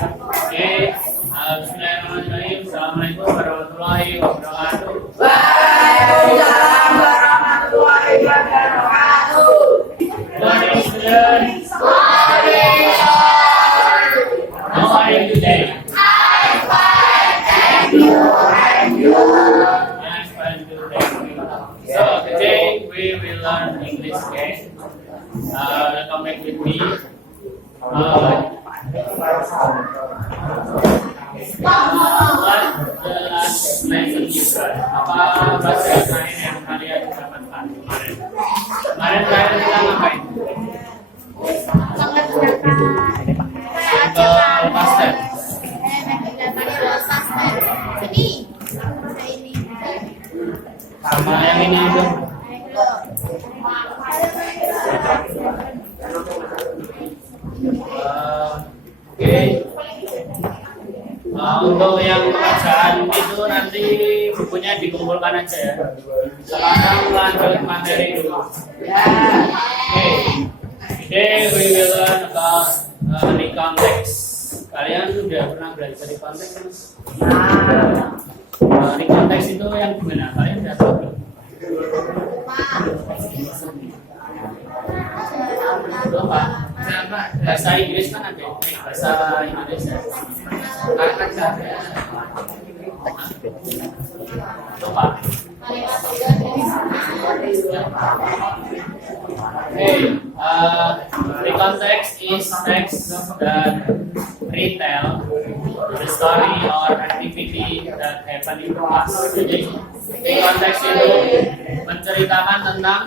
Oke, bismillahirrahmanirrahim. Assalamualaikum warahmatullahi wabarakatuh. Waalaikumsalam warahmatullahi wabarakatuh. Good morning, students. How are you today? I'm fine, thank you. And you? I'm fine too, thank you. So today we will learn English again. Come back with me. What the last lesson you got? Apa bahasa lain yang kalian dapatkan kemarin? Kemarin kalian kita ngapain? Past tense. Sama yang ini itu. Oke. Untuk yang bacaan itu nanti bukunya dikumpulkan aja ya. Sekarang lanjut materi dulu. Oke. Today we will learn about recount text. Kalian sudah pernah belajar recount text kan? Recount text itu yang gimana? Kalian sudah tahu belum? Lupa. Bahasa Inggris kan ada. Bahasa Indonesia. Lupa. Recount text is text that retell the story or activity that happened in the past. Jadi recount text itu menceritakan tentang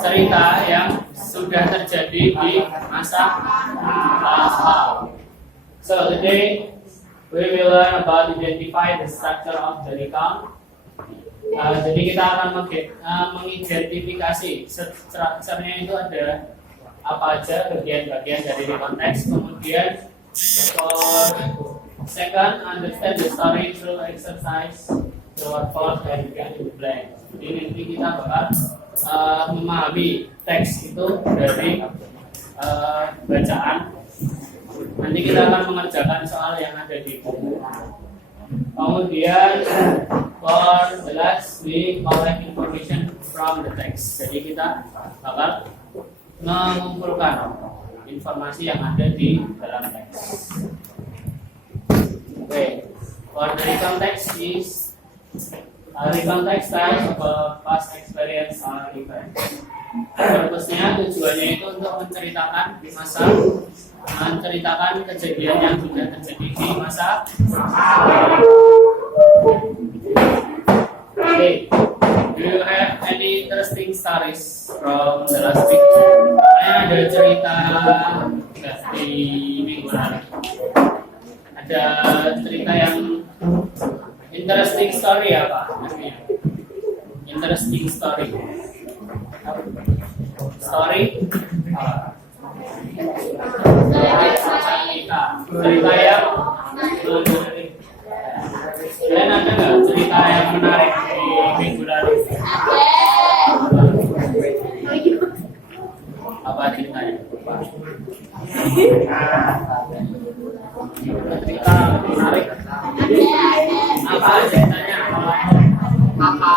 cerita yang sudah terjadi di masa lalu. So today we will learn about identify the structure of the recount. Jadi kita akan mengidentifikasi strukturnya itu ada apa aja bagian-bagian dari recount text. Kemudian second, understand the story through exercise, true or false, and fill in the blank. Jadi nanti kita bakal memahami teks itu dari bacaan. Nanti kita akan mengerjakan soal yang ada di buku. Kemudian for the last we collect information from the text. Jadi kita bakal mengumpulkan informasi yang ada di dalam teks. Okay. For the recount text is recount text tells about past experience or event. Purpose-nya, tujuannya itu untuk menceritakan kejadian yang sudah terjadi di masa. Okay. Do you have any interesting stories from the last week? Ada cerita nggak di minggu lalu? Ada cerita yang interesting story apa? Interesting story. Story apa? Cerita yang menarik. Kalian ada nggak cerita yang menarik di minggu lalu? Apa ceritanya? Cerita menarik. Apa ceritanya? Apa? Apa?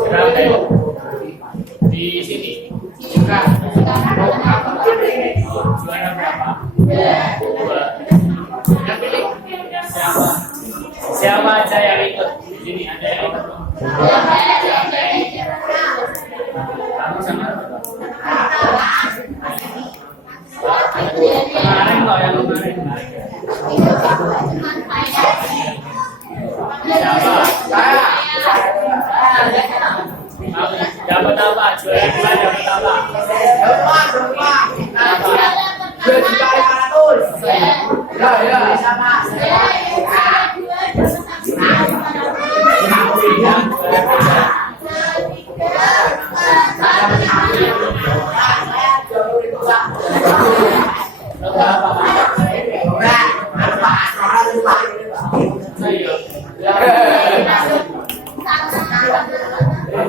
Berapa? Di sini. Juara berapa? Dua. Siapa aja yang ikut? Di sini ada yang ikut. Kamu sama kemarin kok yang kemarin. Siapa? Saya. Dapat apa? Juara dua dapat apa? Ya, sama.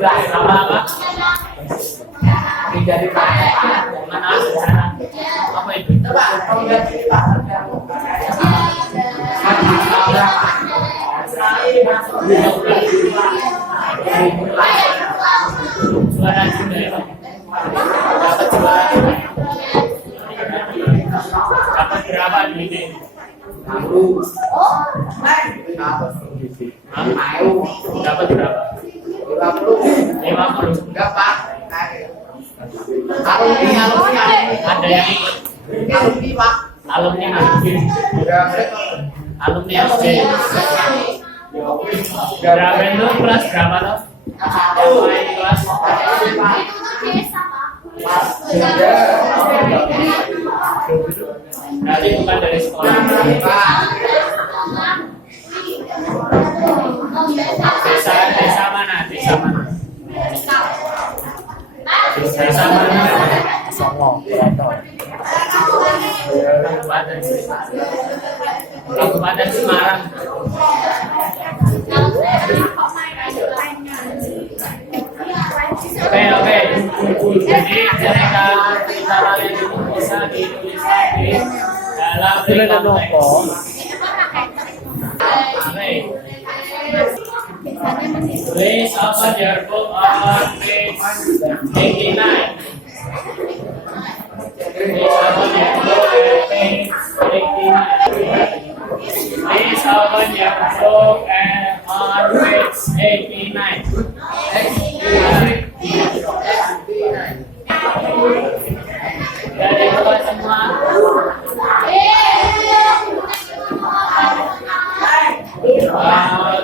Apa? Jadi Pak. Mana sana? Apa itu? Coba kalau lihat sini Pak. Suara juga ya. Dapat suara. Dapat berapa ini? Dapat berapa? 50. Enggak Pak. Alumni. Ada yang ikut. Alumni Pak. Alumni SD. Berapa itu kelas berapa tuh? Kelas berarti bukan dari sekolah. Desa mana? Desa mana? Songo. Kabupaten Semarang. Oke. Jadi cerita kalian itu bisa ditulis lagi dalam Please open your book on page 89. Please open your book at page 89. Please open your book on page 89. Dari bawah semua.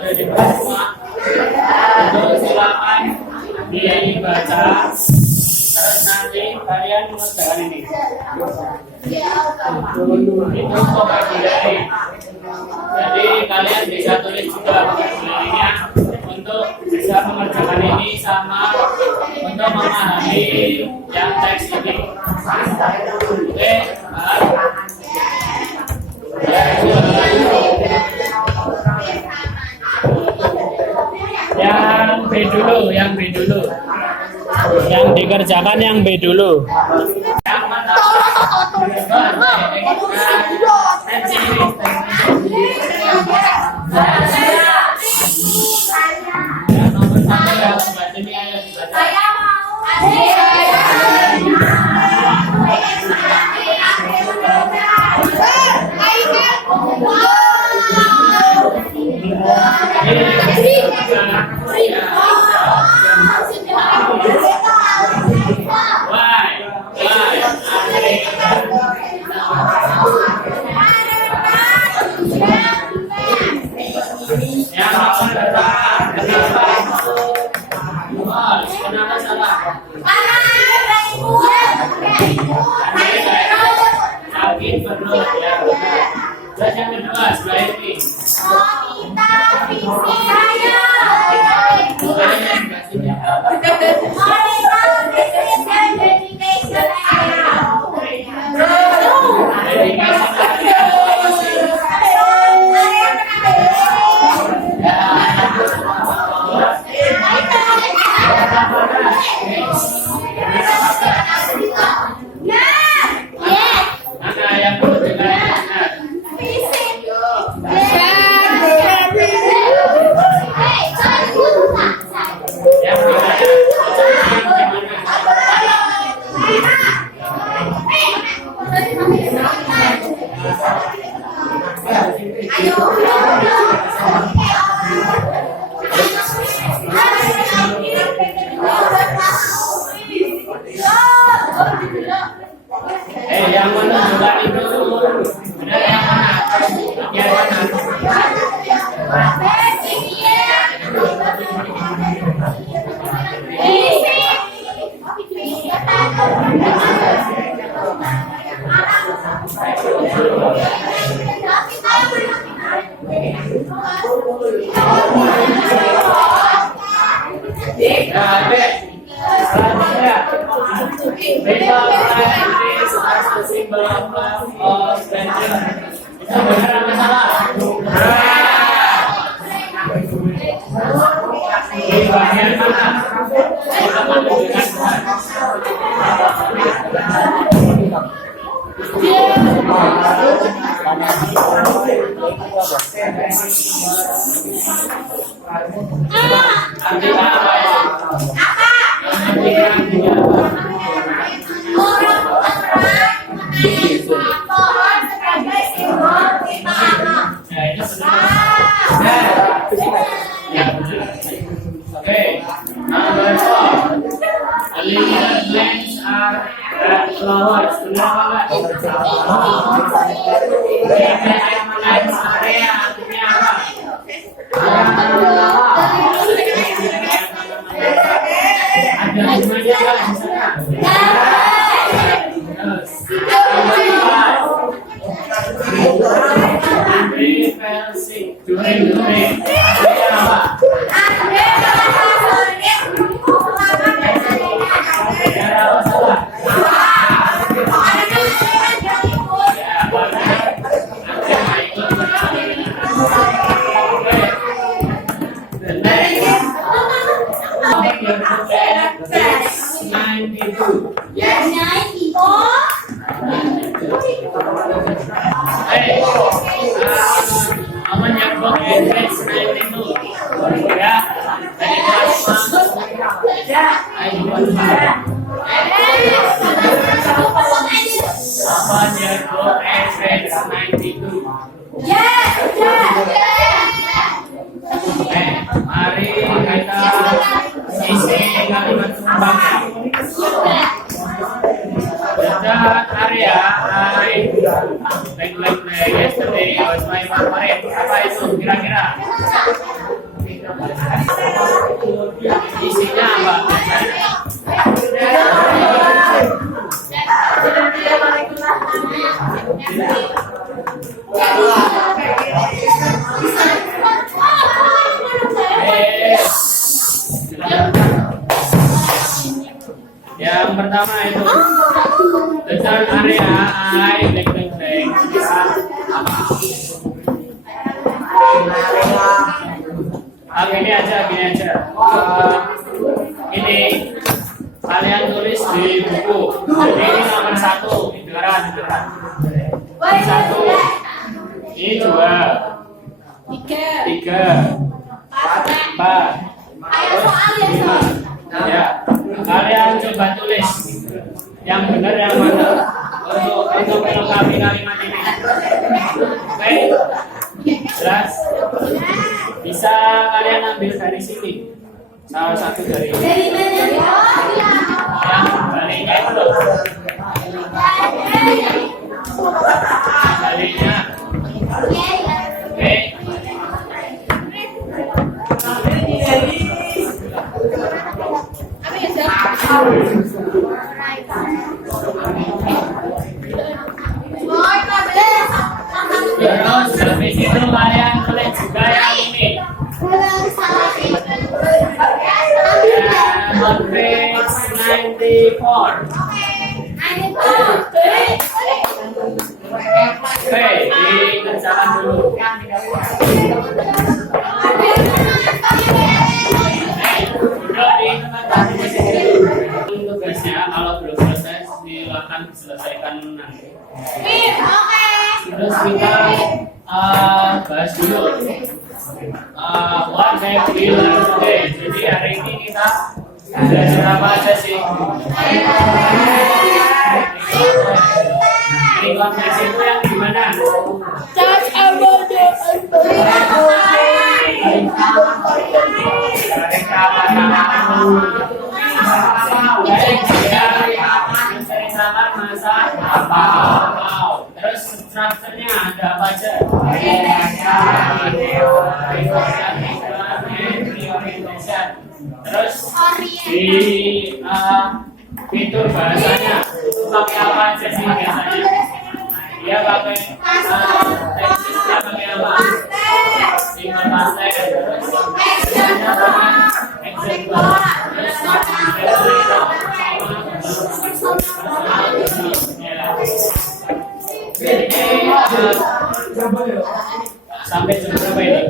Dari bawah semua. Untuk silakan dibaca. Terus nanti kalian mengerjakan ini. Itu vocabulary. Jadi kalian bisa tulis juga vocabulary-nya untuk bisa mengerjakan ini sama untuk memahami yang teks ini. Oke, yang B dulu. Yang dikerjakan yang B dulu. Yang mana? Yang nomor 1 yang baca ini ayo dibaca. Kenapa salah? Sakit perut ya. Terus yang kedua setelah ini. Mana yang perlu dengar? Yang yang menunjukkan itu benar yang mana? Yang mana? Symbol of love or friendship. Itu benar apa salah? Di bagian mana? menunjukkan Tuhan. Artinya apa itu? Artinya apa? Pohon sebagai simbol terima Allah. Ya, itu benar. Ya, benar. Oke, number 4. The little plants are red flowers. Benar apa enggak? Plants area artinya apa? Ada hubungannya nggak di sana? Terus, during artinya apa? Ada apa salah? Ya, benar. Artinya ikut berkali. Oke. The next. Your text 92. Hey, aman yang book text 92. Ya, dari kelas 6. Ayo buat. Aman yang book text 92. Mari kita isi kalimat sumbangnya. The area I like yesterday was my favorite. Apa itu kira-kira? Isinya apa? Yang pertama itu the area I like. Gini aja. Ini kalian tulis di buku. Jadi ini nomor 1, dengaran. Satu. Ini 2, 3, 4, 5. Ya, kalian coba tulis yang benar yang mana untuk melengkapi kalimat ini. Oke, jelas. Bisa kalian ambil dari sini, salah satu dari yang baliknya itu loh. Baliknya. Oke. Terus habis itu kalian tulis juga yang ini. On page 94. Oke, dikerjakan dulu. Tugasnya kalau belum selesai silakan diselesaikan nanti. Terus kita bahas dulu. What have we learned today? Jadi hari ini kita belajar apa aja sih? Ini konteks itu yang gimana? Terus strukturnya ada apa aja? Terus di fitur bahasanya itu pakai apa aja sih biasanya? Dia pakai teksisnya pakai apa? Simple past tense. Terus biasanya pakai example. Sampai jam berapa ini?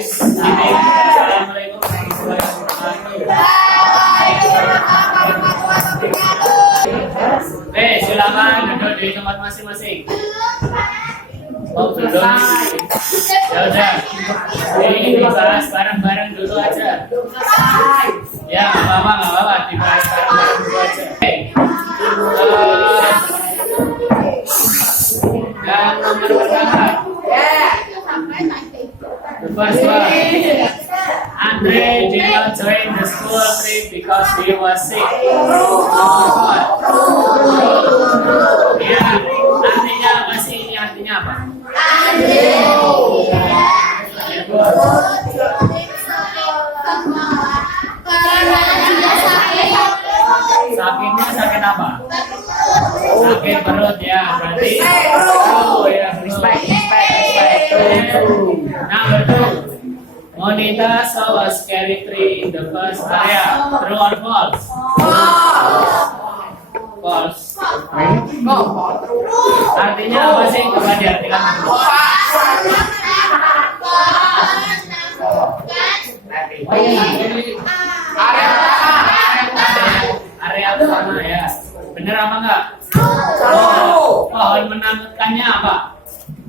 next meeting. Assalamualaikum warahmatullahi wabarakatuh. Oke, silakan duduk di tempat masing-masing. Oh, belum. Ya udah. Ini dibahas bareng-bareng dulu aja. Ya, nggak apa-apa, dibahas bareng-bareng dulu aja. Oke. Yang nomor pertama. The first one. Andre did not join the school trip because he was sick. Ya, artinya apa sih ini? Artinya apa? Sakitnya sakit apa? Sakit perut ya, berarti ya, respect. Number 2. Monita saw a scary tree in the first area. True or false? False. Artinya apa sih? Coba diartikan. Area pertama ya. Bener apa enggak? Pohon menakutkannya apa?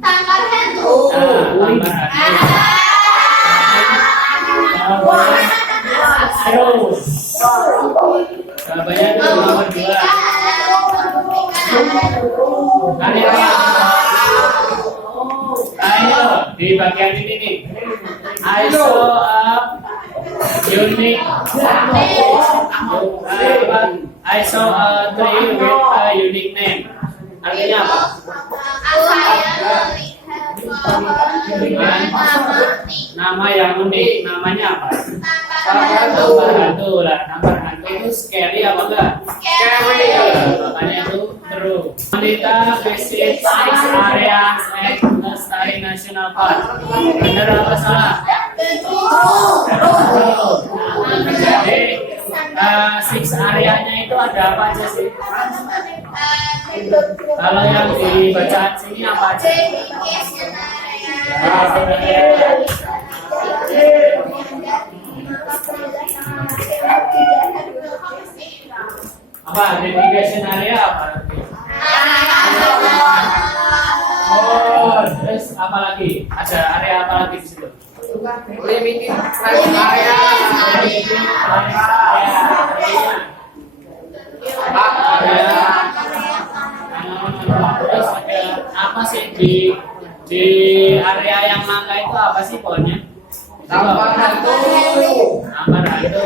Taman hantu. Taman hantu. Terus. Jawabannya itu nomor 2. Ayo di bagian ini nih. I saw a unique. I saw a tree with a unique name. Artinya apa? Nama yang unik. Namanya apa? Nambar hantu lah. Nambar hantu itu scary apa enggak? Scary. Makanya itu true. Wanita visit 6 areas at Lestari National Park. Benar apa salah? Jadi 6 areanya itu ada apa aja sih? Kalau yang di bacaan sini apa aja? Apa? Identification area apa? Oh, terus apa lagi? Ada area apa lagi di situ? Limiting area. Terus ada apa sih di area yang mangga itu apa sih pohonnya? Nambar hantu. Nambar hantu.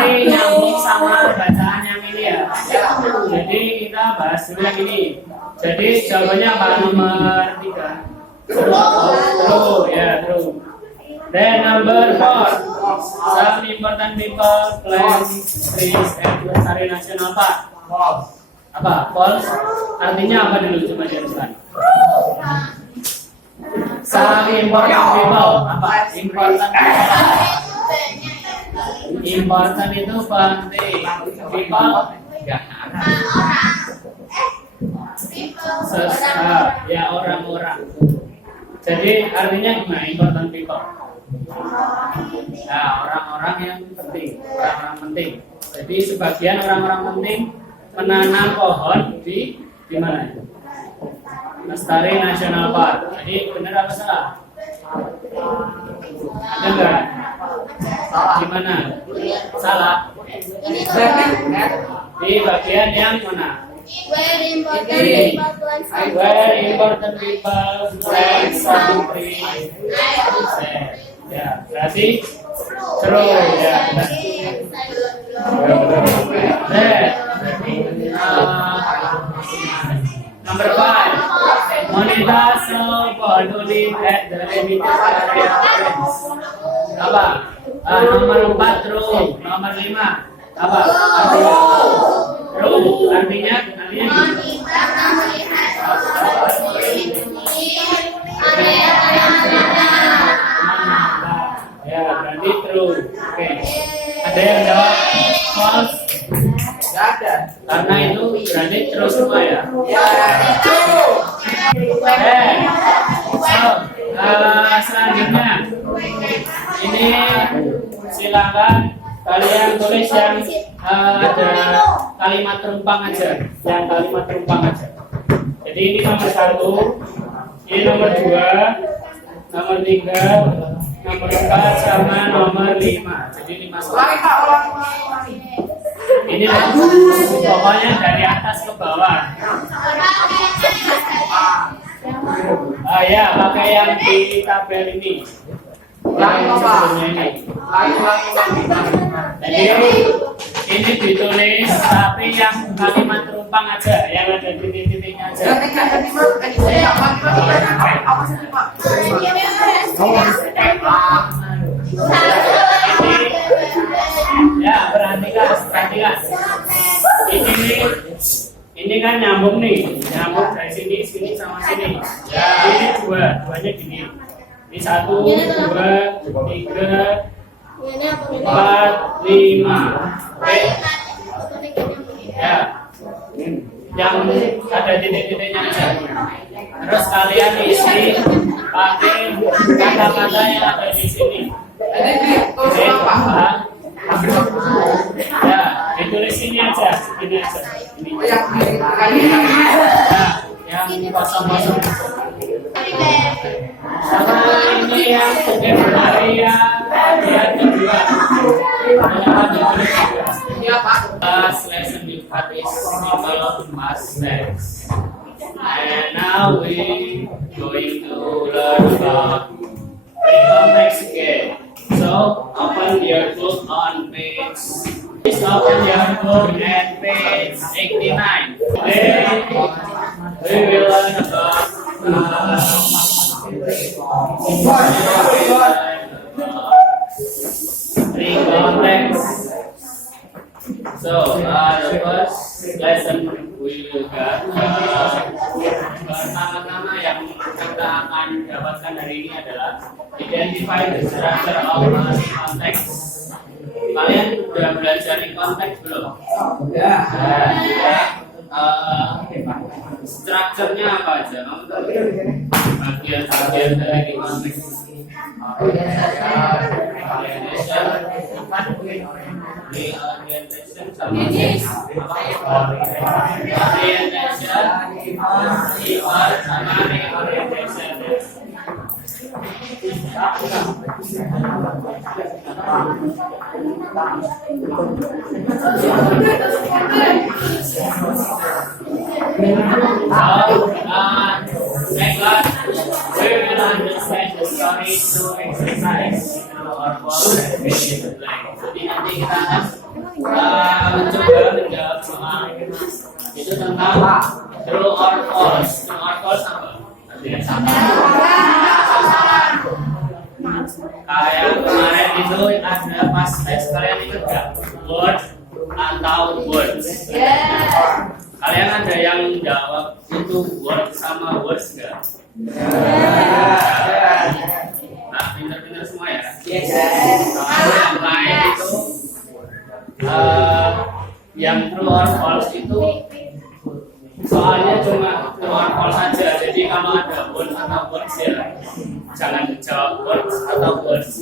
Ini nyambung sama bacaan yang ini ya. Jadi kita bahas dulu yang ini. Jadi jawabannya apa? Nomor 3. True, ya true. Then number 4. Some important people plant trees at Lestari National Park. Apa? False? Artinya apa dulu? Coba jelaskan. Some important people. Apa? Important people. Important itu penting. People. Ya orang-orang. Jadi artinya gimana? Important people. Nah, orang-orang yang penting, orang-orang penting. Jadi sebagian orang-orang penting menanam pohon di mana? Lestari National Park. Jadi benar apa salah? Ada enggak? Di mana? Salah. Di bagian yang mana? Very important people plant some trees. Ya, berarti true ya. Number 5. Monita saw Baldwin at the limited area friends. Apa? Nomor 4 true. Nomor 5 apa? True. Artinya ya, berarti true. Oke. Ada yang jawab false? Nggak ada. Karena itu berarti terus semua ya. Ya. Selanjutnya ini silakan kalian tulis yang ada kalimat terumpang aja, yang kalimat terumpang aja. Jadi ini nomor 1, ini nomor 2, nomor 3, nomor 4 sama nomor 5. Jadi 5 soal. Ulangi Pak, ulangi. Ini pokoknya dari atas ke bawah. Ya, pakai yang di tabel ini. Ulangi Pak. Ini. Ulangi. Jadi ini ditulis tapi yang kalimat terumpang aja, yang ada titik-titiknya aja. Jangan tinggal tadi Pak. Tadi saya apa sih Pak? Ya, perhatikan. Ini kan nyambung nih, nyambung dari sini sama sini. Ya, ini duanya gini. Ini 1, 2, 3, 4, 5. Oke. Ya. Yang ada titik-titiknya aja. Terus kalian isi pakai kata-kata yang ada di sini. Ini tulis Pak. Ya, ditulis ini aja, ini aja. Ini. Ya, yang kosong-kosong. Sama ini yang Maria bagian kedua. Iya Pak. Lesson we had is simple past tense. And now we going to learn about context again. So open your book on page. Please open your book at page 89. Today we will learn about three contexts. So the first lesson we will get pertama-tama yang kita akan dapatkan hari ini adalah identify the structure of context. Kalian sudah belajar di konteks belum? Ya. Strukturnya apa aja? Kamu tahu? Bagian-bagian dari konteks. Reorientation sama reorientation. Next one, we will understand the story through exercise or repetition blank. Jadi nanti kita akan mencoba menjawab soal itu tentang true or false. True or false apa? Nanti yang sama. Kayak kemarin itu ada pas tes, kalian ingat nggak? Word atau words? Kalian ada yang jawab itu word sama words nggak? Nah, pintar-pintar semua ya. Kalau yang lain itu yang true or false itu soalnya cuma true or false saja. Jadi kalau ada word atau words ya jangan jawab words atau words.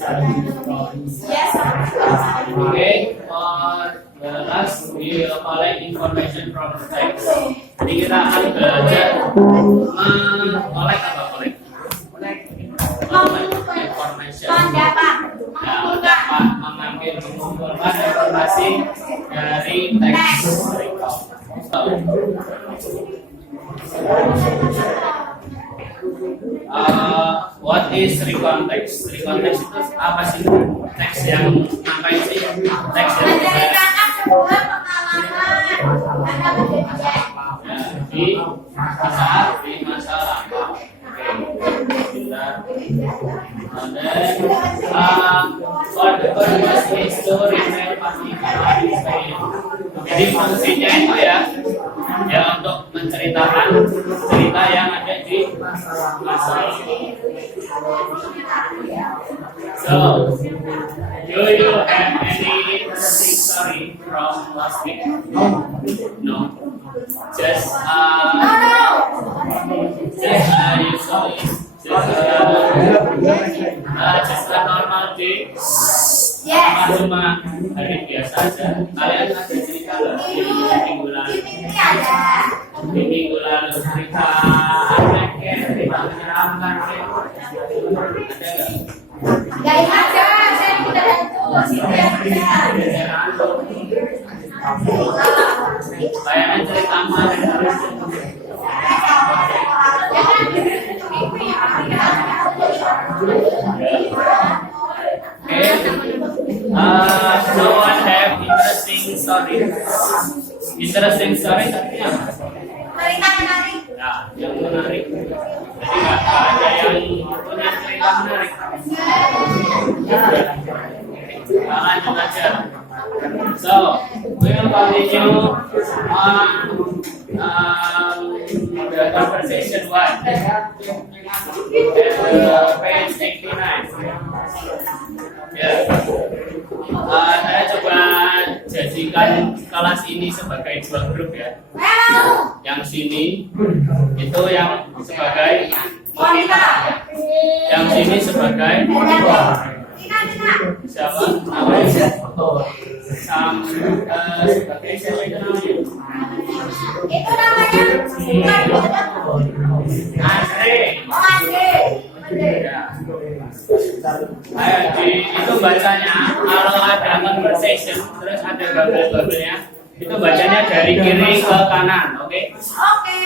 Okay, for the last we will collect information from the text. Jadi kita akan belajar collect apa collect? Information. Mengambil mengumpulkan informasi dari teks. What is recontext? Recontext itu apa sih? Teks yang ngapain sih? Teks yang di masalah. For the purpose is to remember particular experience. Jadi fungsinya itu ya untuk menceritakan cerita yang ada di masalah. So, do you have any interesting story from last week? No. Just usually just a normal day. Cuma hari biasa aja. Kalian ada cerita nggak di minggu lalu? Di minggu lalu cerita aneh cerita menyeramkan ada nggak? Gak ada, saya udah hantu, sini ada. Kayaknya cerita mana? No one have interesting story. Interesting story artinya apa? Menarik. Nah, yang menarik. Jadi nggak ada yang punya cerita menarik. Lanjut aja. So, we will continue on the conversation one. Page 89. Ya. Saya coba jadikan kelas ini sebagai dua grup ya. Yang sini itu yang sebagai wanita, yang sini sebagai siapa namanya? Sebagai siapa itu namanya? Itu namanya Andre. Ya. Ayo, itu bacanya kalau ada conversation terus ada bubble-bubblenya itu bacanya dari kiri ke kanan, oke? Oke.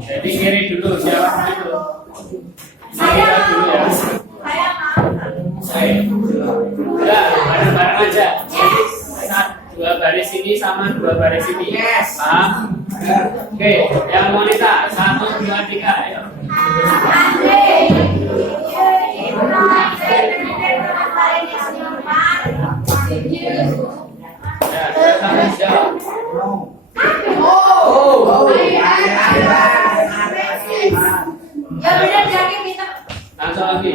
Jadi kiri dulu, siapa dulu? Saya dulu ya. Saya Udah, bareng-bareng aja. Dua baris ini sama dua baris ini. Paham? Oke, yang wanita 1, 2, 3, ayo. Ya, silakan jawab. Ya benar jadi minta. Langsung lagi.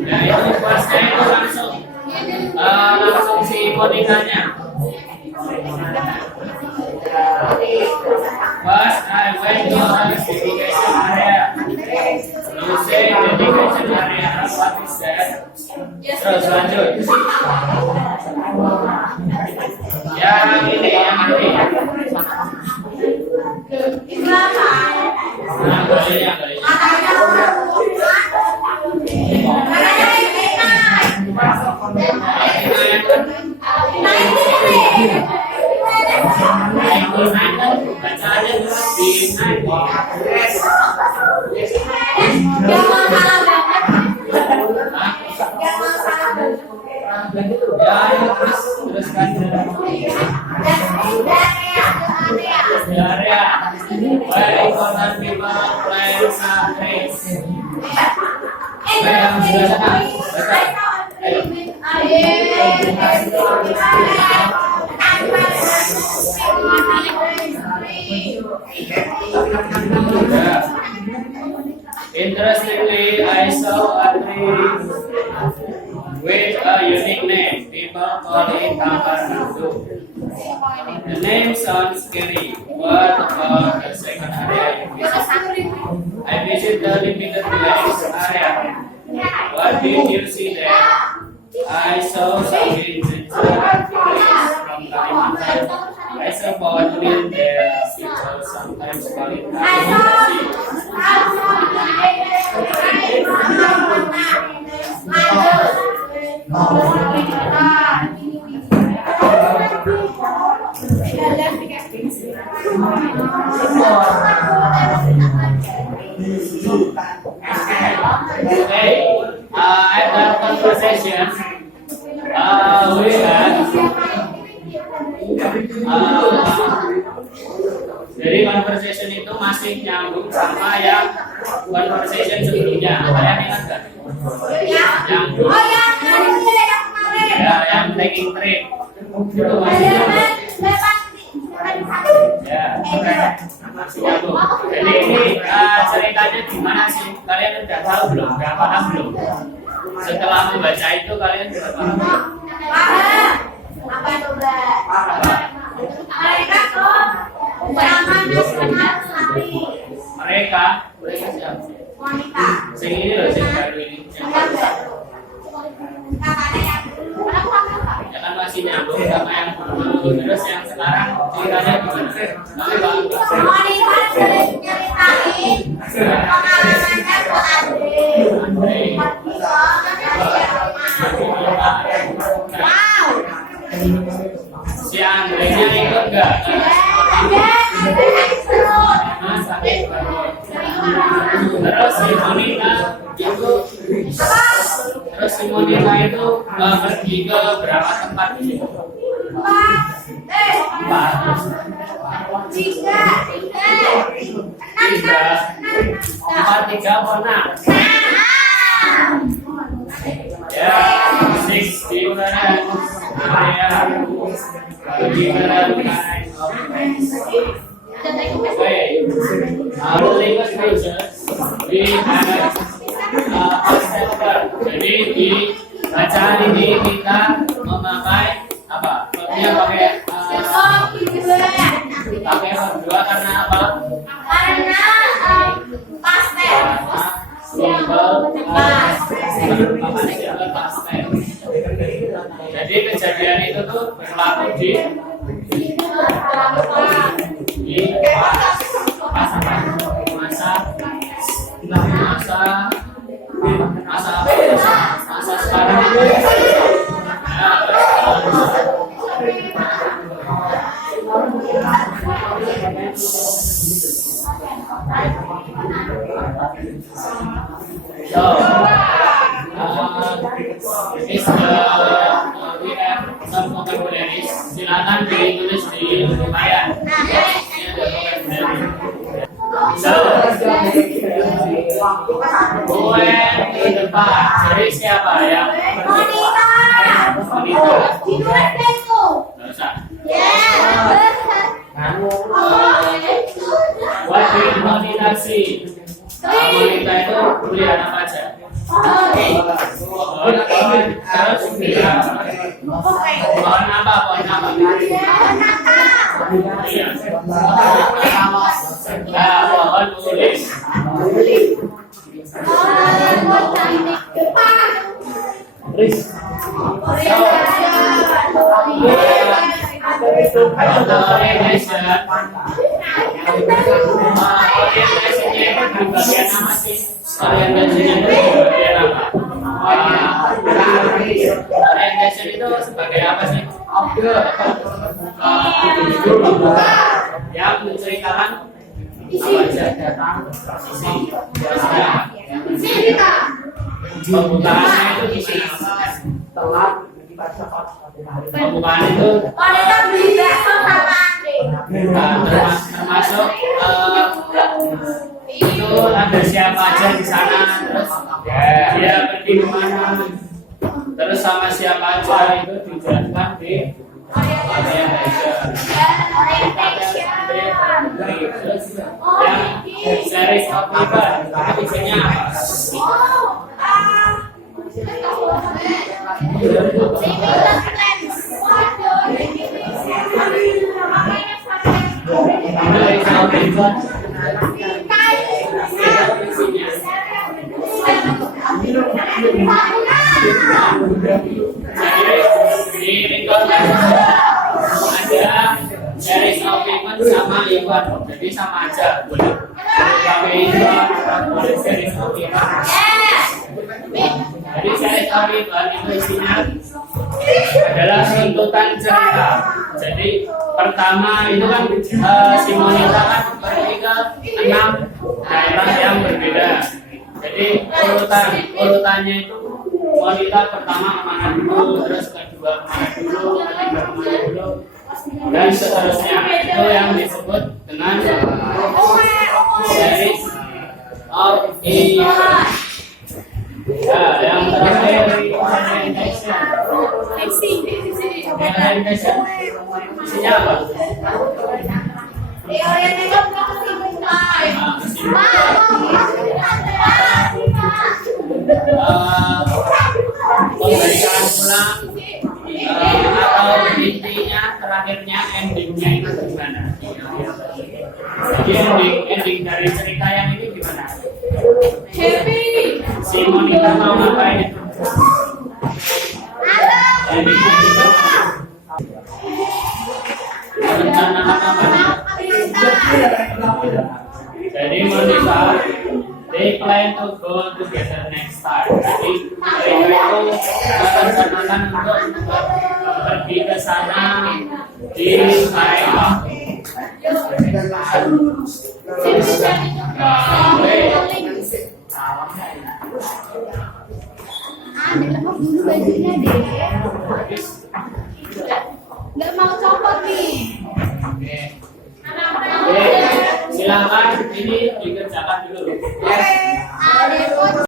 Ya, itu kelasnya itu langsung si bonekanya. First, I went to the dedication area. You say dedication area. What is that? Terus lanjut. Yang ini. Yang balinya. Interestingly, I saw a tree with a unique name. People call it Tambarandu. The name sounds scary. What about the second area? I visited the limited lakes area. What did you see there? I saw some vintage from Kalimantan. I saw bottle there. People sometimes call it Okay, at that conversation, we have jadi conversation itu masih nyambung sama yang conversation sebelumnya. Kalian ingat nggak? Yang ya, yang taking trip itu masih nyambung. Ya, masih nyambung. Jadi ini ceritanya gimana sih? Kalian udah tahu belum? Udah paham belum? Setelah membaca itu kalian sudah paham belum? Apa itu, mereka kok zaman nasional sekali. Mereka siapa? Wanita. Sing ini loh, sing baru ini. Ya kan masih nyambung sama yang dulu. Terus yang sekarang ceritanya gimana? Tapi bang, Wanita sering nyeritain pengalamannya ke Andre. Wow. si Andre-nya ikut nggak? Terus si Monica itu pergi ke berapa tempat di situ? Tiga, enam. Ya, six different Okay, our language features we have jadi di bacaan ini kita memakai apa? Dia pakai verb dua karena apa? Karena past tense. Simple past tense. Jadi kejadian itu tuh berlaku di masa sekarang itu we have some vocabularies. Silakan ditulis di layar. So, when di depan, jadi siapa ya? Wanita. Nggak usah. What did Wanita see? Wanita itu kuliah apa aja? Pohon apa? Iya. Pohon tulis. Orientation itu sebagai apa sih? Yang menceritakan apa aja? Pembukaannya itu di sini. Pembukaan itu termasuk itu ada siapa aja di sana, terus dia pergi kemana, terus sama siapa aja itu dijelaskan di yang series of event itu isinya di lingkungan ada series of event sama event, jadi sama aja, boleh pakai event, boleh series of event. Jadi series of event itu isinya adalah runtutan cerita. Jadi pertama itu kan si Monica kan pergi ke 6 daerah yang berbeda. Jadi urutannya itu Monita pertama kemana dulu, terus kedua kemana dulu, ketiga kemana dulu, dan seterusnya. Itu yang disebut dengan series of events. Nah, yang terakhir orientation. Orientation isinya apa? Pemberitaan ulang atau intinya, terakhirnya, endingnya itu gimana? Jadi ending dari cerita yang ini gimana? Si Monica mau ngapain itu? Endingnya itu merencanakan apa? Jadi Monica, they plan to go together next time. Jadi mereka itu merencanakan untuk pergi ke sana di hari dilepas dulu bajunya deh. Nggak mau copot nih. Oke, silakan ini dikerjakan dulu. Ada